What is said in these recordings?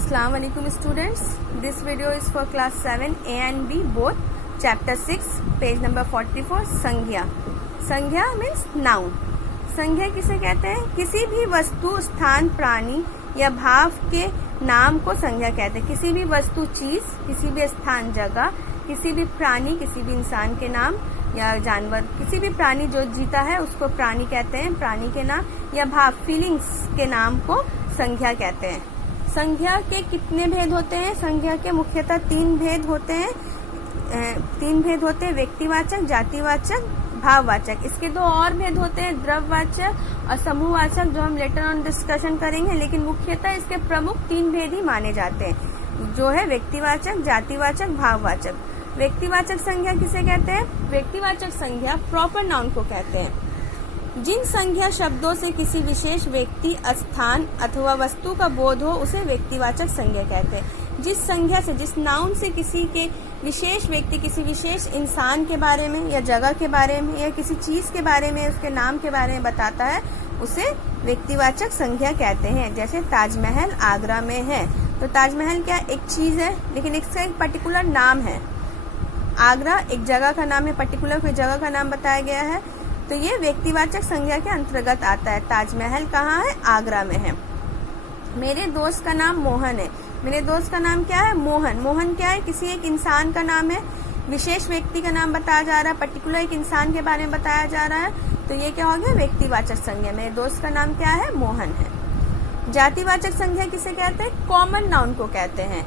Assalamu alaikum students. This video is for class 7 A and B both. Chapter 6 page number 44 संज्ञा. संज्ञा means noun. संज्ञा किसे कहते हैं? किसी भी वस्तु, स्थान, प्राणी या भाव के नाम को संज्ञा कहते हैं. किसी भी वस्तु, चीज, किसी भी स्थान, जगह, किसी भी प्राणी, किसी भी इंसान के नाम या जानवर, किसी भी प्राणी जो जीता है उसको प्राणी कहते हैं. प्राणी के नाम या भाव, फीलिंग्स के नाम को संज्ञा कहते हैं. संज्ञा के कितने भेद होते हैं? संज्ञा के मुख्यतः तीन भेद होते हैं. व्यक्तिवाचक, जातिवाचक, भाववाचक. इसके दो और भेद होते हैं, द्रव्यवाचक और समूहवाचक, जो हम लेटर ऑन डिस्कशन करेंगे. लेकिन मुख्यतः इसके प्रमुख तीन भेद ही माने जाते हैं, जो है व्यक्तिवाचक, जातिवाचक, भाववाचक. व्यक्तिवाचक संज्ञा किसे कहते हैं? व्यक्तिवाचक संज्ञा प्रॉपर नाउन को कहते हैं. जिन संज्ञा शब्दों से किसी विशेष व्यक्ति, स्थान अथवा वस्तु का बोध हो उसे व्यक्तिवाचक संज्ञा कहते हैं. जिस संज्ञा से, जिस नाउन से किसी के विशेष व्यक्ति, किसी विशेष इंसान के बारे में या जगह के बारे में या किसी चीज के बारे में, उसके नाम के बारे में बताता है, उसे व्यक्तिवाचक संज्ञा कहते हैं. जैसे ताजमहल आगरा में है, तो ताजमहल क्या एक चीज है, लेकिन इसका एक पर्टिकुलर नाम है. आगरा एक जगह का नाम है, पर्टिकुलर कोई जगह का नाम बताया गया है, तो ये व्यक्तिवाचक संज्ञा के अंतर्गत आता है. ताजमहल कहाँ है? आगरा में है. मेरे दोस्त का नाम मोहन है. मेरे दोस्त का नाम क्या है? मोहन. मोहन क्या है? किसी एक इंसान का नाम है, विशेष व्यक्ति का नाम बताया जा रहा है, पर्टिकुलर एक इंसान के बारे में बताया जा रहा है, तो ये क्या हो गया? व्यक्तिवाचक संज्ञा. मेरे दोस्त का नाम क्या है? मोहन है. जातिवाचक संज्ञा किसे कहते हैं? कॉमन नाउन को कहते हैं.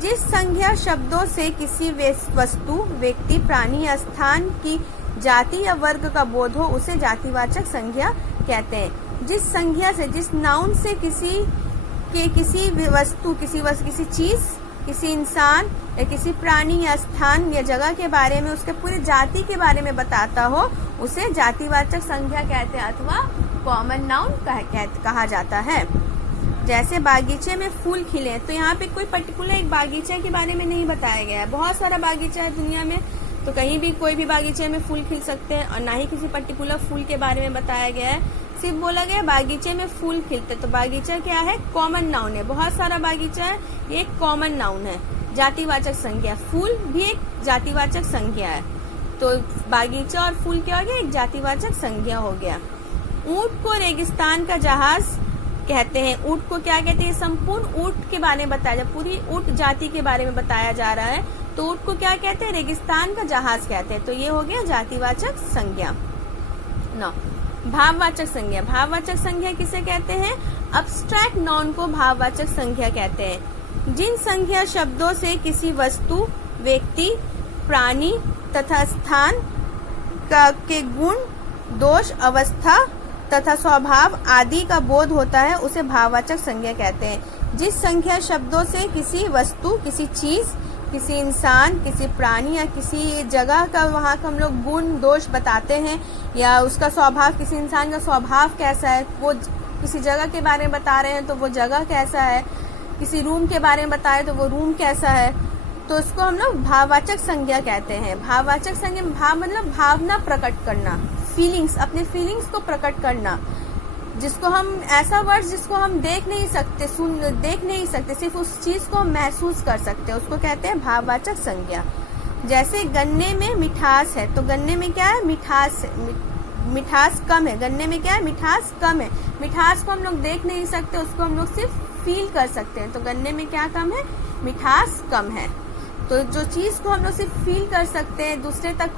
जिस संज्ञा शब्दों से किसी वस्तु, व्यक्ति, प्राणी या स्थान की जाति या वर्ग का बोध हो उसे जातिवाचक संज्ञा कहते हैं. जिस संज्ञा से, जिस नाउन से किसी वस्तु, किसी चीज, किसी इंसान या किसी प्राणी या स्थान या जगह के बारे में, उसके पूरी जाति के बारे में बताता हो, उसे जातिवाचक संज्ञा कहते हैं अथवा कॉमन नाउन कहा जाता है. जैसे बागीचे में फूल खिले, तो यहाँ पे कोई पर्टिकुलर एक बागीचे के बारे में नहीं बताया गया है. बहुत सारा बागीचा है दुनिया में, तो कहीं भी कोई भी बागीचे में फूल खिल सकते हैं, और ना ही किसी पर्टिकुलर फूल के बारे में बताया गया है. सिर्फ बोला गया बागीचे में फूल खिलते, तो बागीचा क्या है? कॉमन नाउन है. बहुत सारा बागीचा है, ये एक कॉमन नाउन है. जातिवाचक संज्ञा, फूल भी एक जातिवाचक संज्ञा है, तो बागीचा और फूल क्या हो गया? एक जातिवाचक संज्ञा हो गया. ऊंट को रेगिस्तान का जहाज कहते हैं. ऊंट को क्या कहते हैं? संपूर्ण ऊंट के बारे में बताया जा, पूरी ऊंट जाति के बारे में बताया जा रहा है, तो ऊंट को क्या कहते हैं? रेगिस्तान का जहाज कहते हैं. तो ये हो गया जातिवाचक संज्ञा. नौ, भाववाचक संज्ञा. भाववाचक संज्ञा किसे कहते हैं? अब्स्ट्रैक्ट नाउन को भाववाचक संज्ञा कहते हैं. जिन संज्ञा शब्दों से किसी वस्तु, व्यक्ति, प्राणी तथा स्थान के गुण, दोष, अवस्था तथा स्वभाव आदि का बोध होता है, उसे भाववाचक संज्ञा कहते हैं. जिस संज्ञा शब्दों से किसी वस्तु, किसी चीज, किसी इंसान, किसी प्राणी या किसी जगह का, वहाँ का हम लोग गुण, दोष बताते हैं, या उसका स्वभाव, किसी इंसान का स्वभाव कैसा है, वो किसी जगह के बारे में बता रहे हैं तो वो जगह कैसा है, किसी रूम के बारे में बताए तो वो रूम कैसा है, तो उसको हम लोग भाववाचक संज्ञा कहते हैं. भाववाचक संज्ञा, भाव मतलब भावना प्रकट करना, फीलिंग्स, अपने फीलिंग्स को प्रकट करना, जिसको हम, ऐसा वर्ड जिसको हम देख नहीं सकते, सिर्फ उस चीज को हम महसूस कर सकते हैं, उसको कहते हैं भाववाचक संज्ञा. जैसे गन्ने में मिठास है, तो गन्ने में क्या है? मिठास कम है. गन्ने में क्या है? मिठास कम है. मिठास को हम लोग देख नहीं सकते, उसको हम लोग सिर्फ फील कर सकते हैं, तो गन्ने में क्या कम है? मिठास कम है. तो जो चीज को हम लोग सिर्फ फील कर सकते हैं, दूसरे तक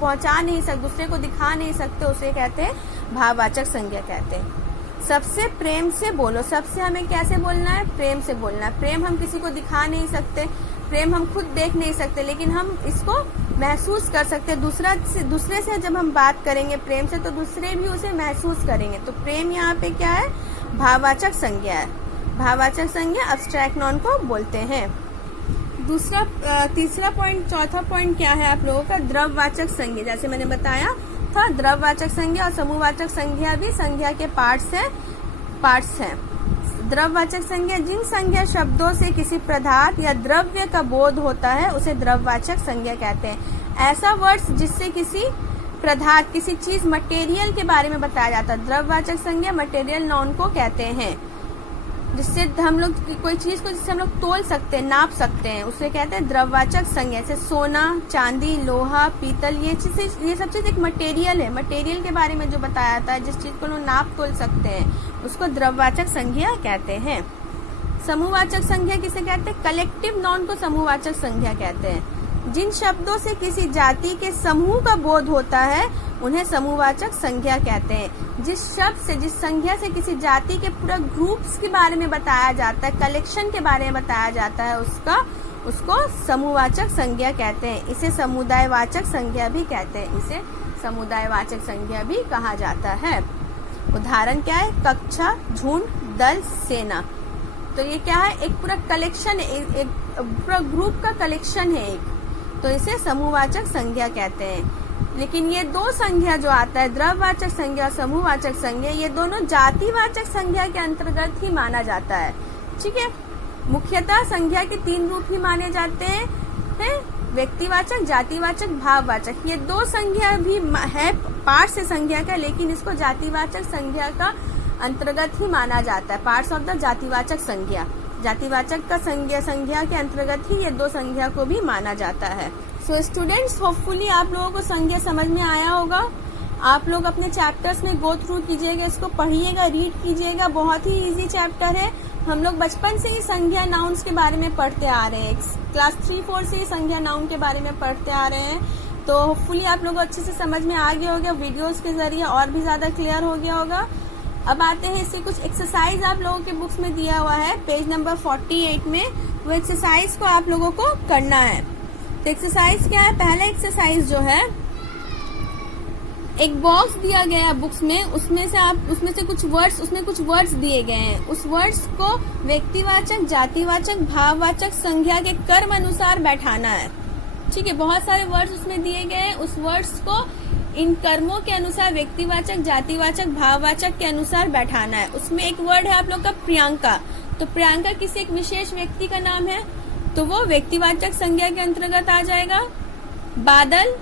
पहुंचा नहीं सकते, दूसरे को दिखा नहीं सकते, उसे कहते हैं भाववाचक संज्ञा कहते हैं. सबसे प्रेम से बोलो. सबसे हमें कैसे बोलना है? प्रेम से बोलना है. प्रेम हम किसी को दिखा नहीं सकते, प्रेम हम खुद देख नहीं सकते, लेकिन हम इसको महसूस कर सकते हैं. दूसरे से जब हम बात करेंगे प्रेम से, तो दूसरे भी उसे महसूस करेंगे. तो प्रेम यहाँ पे क्या है? भाववाचक संज्ञा है. भाववाचक संज्ञा अब्स्ट्रैक्ट नाउन को बोलते हैं. तीसरा पॉइंट, चौथा पॉइंट क्या है आप लोगों का? द्रव्यवाचक संज्ञा. जैसे मैंने बताया था, द्रव्यवाचक संज्ञा और समूहवाचक संज्ञा भी संज्ञा के पार्ट्स हैं. द्रव्यवाचक संज्ञा, जिन संज्ञा शब्दों से किसी पदार्थ या द्रव्य का बोध होता है, उसे द्रव्यवाचक संज्ञा कहते हैं. ऐसा वर्ड्स जिससे किसी पदार्थ, किसी चीज, मटेरियल के बारे में बताया जाता है, द्रव्यवाचक संज्ञा मटेरियल नाउन को कहते हैं. जिससे हम लोग कोई चीज को जिससे हम लोग तोल सकते हैं, नाप सकते हैं, उसे कहते हैं द्रववाचक संज्ञा। जैसे सोना, चांदी, लोहा, पीतल, ये सब चीज एक मटेरियल है। मटेरियल के बारे में जो बताया जाता है, जिस चीज को लोग नाप तोल सकते हैं, उसको द्रववाचक संज्ञा कहते हैं। समूहवाचक संज्ञा किसे कहते हैं? कलेक्टिव नाउन को समूहवाचक संज्ञा कहते हैं। जिन शब्दों से किसी जाति के समूह का बोध होता है उन्हें समूहवाचक संज्ञा कहते हैं। जिस शब्द से, जिस संज्ञा से किसी जाति के पूरा ग्रुप्स के बारे में बताया जाता है, कलेक्शन के बारे में बताया जाता है, उसको समूहवाचक संज्ञा कहते हैं। इसे समुदायवाचक संज्ञा भी कहते हैं। इसे समुदायवाचक संज्ञा भी कहा जाता है। उदाहरण क्या है? कक्षा, झुंड, दल, सेना। तो ये क्या है? एक पूरा कलेक्शन है, एक पूरा ग्रुप का कलेक्शन है एक, तो इसे समूहवाचक संज्ञा कहते हैं। लेकिन ये दो संज्ञा जो आता है, द्रववाचक संज्ञा, समूहवाचक संज्ञा, ये दोनों जातिवाचक संज्ञा के अंतर्गत ही माना जाता है। ठीक है। मुख्यतः संज्ञा के 3 रूप ही माने जाते हैं, व्यक्तिवाचक, जातिवाचक, भाववाचक। ये 2 संज्ञा भी है पार्ट से संज्ञा का, लेकिन इसको जातिवाचक संज्ञा का अंतर्गत ही माना जाता है। पार्ट्स ऑफ द जातिवाचक संज्ञा, जातिवाचक का संज्ञा के अंतर्गत ही ये 2 संज्ञा को भी माना जाता है। सो स्टूडेंट्स, होपफुली आप लोगों को संज्ञा समझ में आया होगा। आप लोग अपने चैप्टर्स में गो थ्रू कीजिएगा, इसको पढ़िएगा, रीड कीजिएगा। बहुत ही इजी चैप्टर है। हम लोग बचपन से ही संज्ञा नाउन्स के बारे में पढ़ते आ रहे हैं। क्लास 3-4 से ही संज्ञा नाउन के बारे में पढ़ते आ रहे हैं। तो होपफुली आप लोग अच्छे से समझ में आ गया होगा, वीडियोस के जरिए और भी ज्यादा क्लियर हो गया होगा। अब आते हैं, इससे कुछ एक्सरसाइज आप लोगों के बुक्स में दिया हुआ है, पेज नंबर 48 में। वो एक्सरसाइज को आप लोगों को करना है। तो एक्सरसाइज क्या है? पहला एक्सरसाइज जो है, एक बॉक्स दिया गया है बुक्स में, उसमें से कुछ वर्ड्स दिए गए हैं। उस वर्ड्स को व्यक्तिवाचक, जातिवाचक, भाववाचक संज्ञा के कर्म अनुसार बैठाना है। ठीक है। बहुत सारे वर्ड्स उसमें दिए गए हैं। उस वर्ड्स को इन कर्मों के अनुसार व्यक्तिवाचक, जातिवाचक, भाववाचक के अनुसार बैठाना है। उसमें एक वर्ड है आप लोग का प्रियंका। तो प्रियंका किसी एक विशेष व्यक्ति का नाम है, तो वो व्यक्तिवाचक संज्ञा के अंतर्गत आ जाएगा। बादल,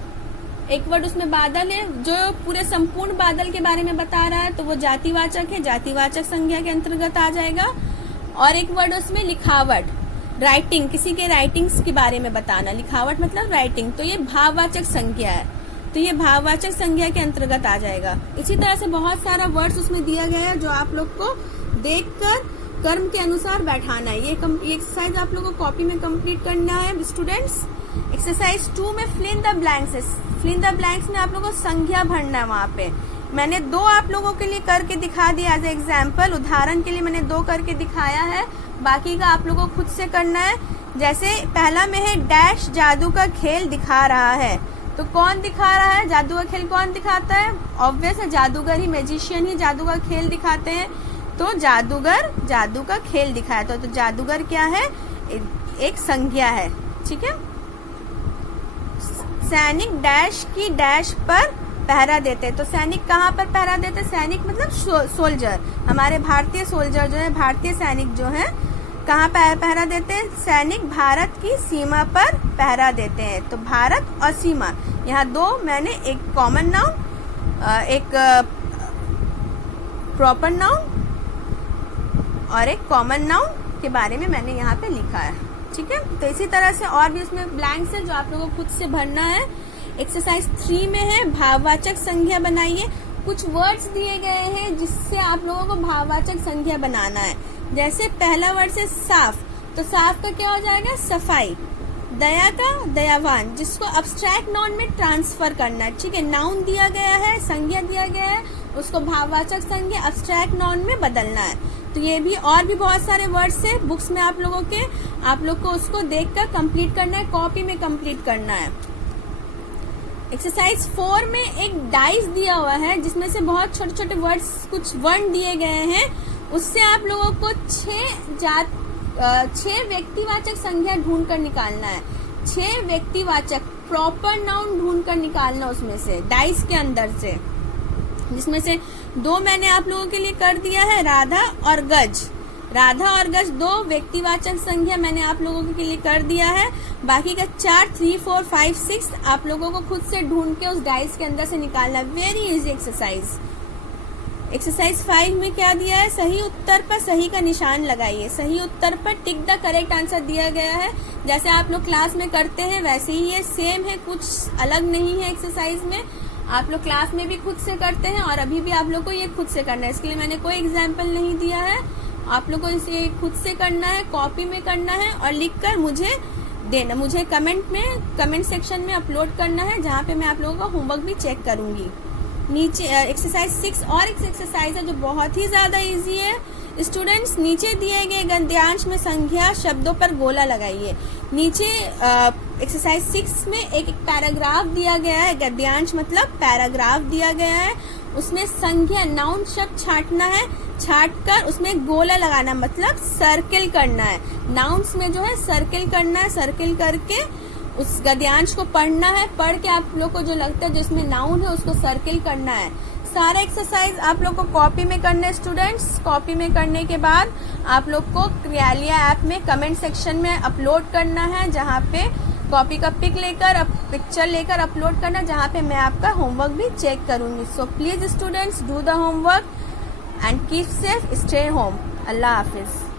एक वर्ड उसमें बादल है, जो पूरे संपूर्ण बादल के बारे में बता रहा है, तो वो जातिवाचक है, जातिवाचक संज्ञा के अंतर्गत आ जाएगा। और एक वर्ड उसमें लिखावट, राइटिंग, किसी के राइटिंग्स के बारे में बताना, लिखावट मतलब राइटिंग, तो ये भाववाचक संज्ञा है, तो ये भाववाचक संज्ञा के अंतर्गत आ जाएगा। इसी तरह से बहुत सारा वर्ड्स उसमें दिया गया है, जो आप लोग को देखकर कर्म के अनुसार बैठाना है। ये एक्सरसाइज आप लोगों को कॉपी में कंप्लीट करना है स्टूडेंट्स। एक्सरसाइज 2 में fill in the blanks, fill in the blanks में आप लोगों को संज्ञा भरना है। वहाँ पे मैंने 2 आप लोगों के लिए करके दिखा दिया एज एग्जाम्पल, उदाहरण के लिए मैंने 2 करके दिखाया है, बाकी का आप लोगों को खुद से करना है। जैसे पहला में है डैश जादू का खेल दिखा रहा है, तो कौन दिखा रहा है? जादू का खेल कौन दिखाता है? ऑब्वियस है, जादूगर ही, मैजिशियन ही जादू का खेल दिखाते हैं। तो जादूगर जादू का खेल दिखाया, तो जादूगर क्या है? एक संज्ञा है। ठीक है। सैनिक डैश की डैश पर पहरा देते, तो सैनिक कहाँ पर पहरा देते? सैनिक मतलब सोल्जर, हमारे भारतीय सोल्जर जो है, भारतीय सैनिक जो है, कहाँ पहरा देते हैं? सैनिक भारत की सीमा पर पहरा देते हैं। तो भारत और सीमा, यहाँ 2 मैंने, एक कॉमन नाउन, एक प्रॉपर नाउन और एक कॉमन नाउन के बारे में मैंने यहाँ पे लिखा है। ठीक है। तो इसी तरह से और भी उसमें ब्लैंक्स है जो आप लोगों को खुद से भरना है। एक्सरसाइज 3 में है भाववाचक संज्ञा बनाइए। कुछ वर्ड्स दिए गए हैं जिससे आप लोगों को भाववाचक संज्ञा बनाना है। जैसे पहला वर्ड से साफ, तो साफ का क्या हो जाएगा? सफाई। दया का दयावान, जिसको अब्स्ट्रैक्ट नाउन में ट्रांसफर करना है। ठीक है। नाउन दिया गया है, संज्ञा दिया गया है, उसको भाववाचक संज्ञा अब्स्ट्रैक्ट नाउन में बदलना है। तो ये भी और भी बहुत सारे वर्ड्स है बुक्स में आप लोग को उसको देखकर कंप्लीट करना है, कॉपी में कंप्लीट करना है। एक्सरसाइज 4 में एक डाइस दिया हुआ है, जिसमें से बहुत छोटे छोटे वर्ड्स, कुछ वर्ण दिए गए हैं। उससे आप लोगों को 6 व्यक्तिवाचक संज्ञा ढूंढ कर निकालना है। 6 व्यक्तिवाचक प्रॉपर नाउन ढूंढ कर निकालना उसमें से, डाइस के अंदर से, जिसमें से 2 मैंने आप लोगों के लिए कर दिया है, राधा और गज। राधा और गज 2 व्यक्तिवाचक संज्ञा मैंने आप लोगों के लिए कर दिया है। बाकी का 4, 3, 4, 5, 6 आप लोगों को खुद से ढूंढ के उस डाइस के अंदर से निकालना। Very easy exercise. एक्सरसाइज 5 में क्या दिया है, सही उत्तर पर सही का निशान लगाइए। सही उत्तर पर टिक द करेक्ट आंसर दिया गया है। जैसे आप लोग क्लास में करते हैं वैसे ही ये सेम है, कुछ अलग नहीं है। एक्सरसाइज में आप लोग क्लास में भी खुद से करते हैं और अभी भी आप लोग को ये खुद से करना है। इसके लिए मैंने कोई एग्जाम्पल नहीं दिया है, आप लोग को इसे खुद से करना है, कॉपी में करना है और लिखकर मुझे देना। मुझे कमेंट सेक्शन में अपलोड करना है, जहाँ पे मैं आप लोगों का होमवर्क भी चेक करूंगी। नीचे एक्सरसाइज 6 और एक एक्सरसाइज है जो बहुत ही ज्यादा इजी है। स्टूडेंट्स, नीचे दिए गए गद्यांश में संख्या शब्दों पर गोला लगाइए। नीचे एक्सरसाइज 6 में एक पैराग्राफ दिया गया है, गद्यांश मतलब पैराग्राफ दिया गया है। उसमें संख्या नाउन शब्द छांटना है, छांट कर उसमें गोला लगाना मतलब सर्किल करना है। नाउन्स में जो है सर्किल करना है, सर्किल करके उस गद्यांश को पढ़ना है। पढ़ के आप लोग को जो लगता है जिसमें नाउन है उसको सर्किल करना है। सारे एक्सरसाइज आप लोग को कॉपी में करना है स्टूडेंट्स। कॉपी में करने के बाद आप लोग को क्रियालिया ऐप में कमेंट सेक्शन में अपलोड करना है, जहाँ पे कॉपी का पिक्चर लेकर अपलोड करना, जहाँ पे मैं आपका होमवर्क भी चेक करूंगी। So please students, do the homework and keep safe, stay home. Allah Hafiz.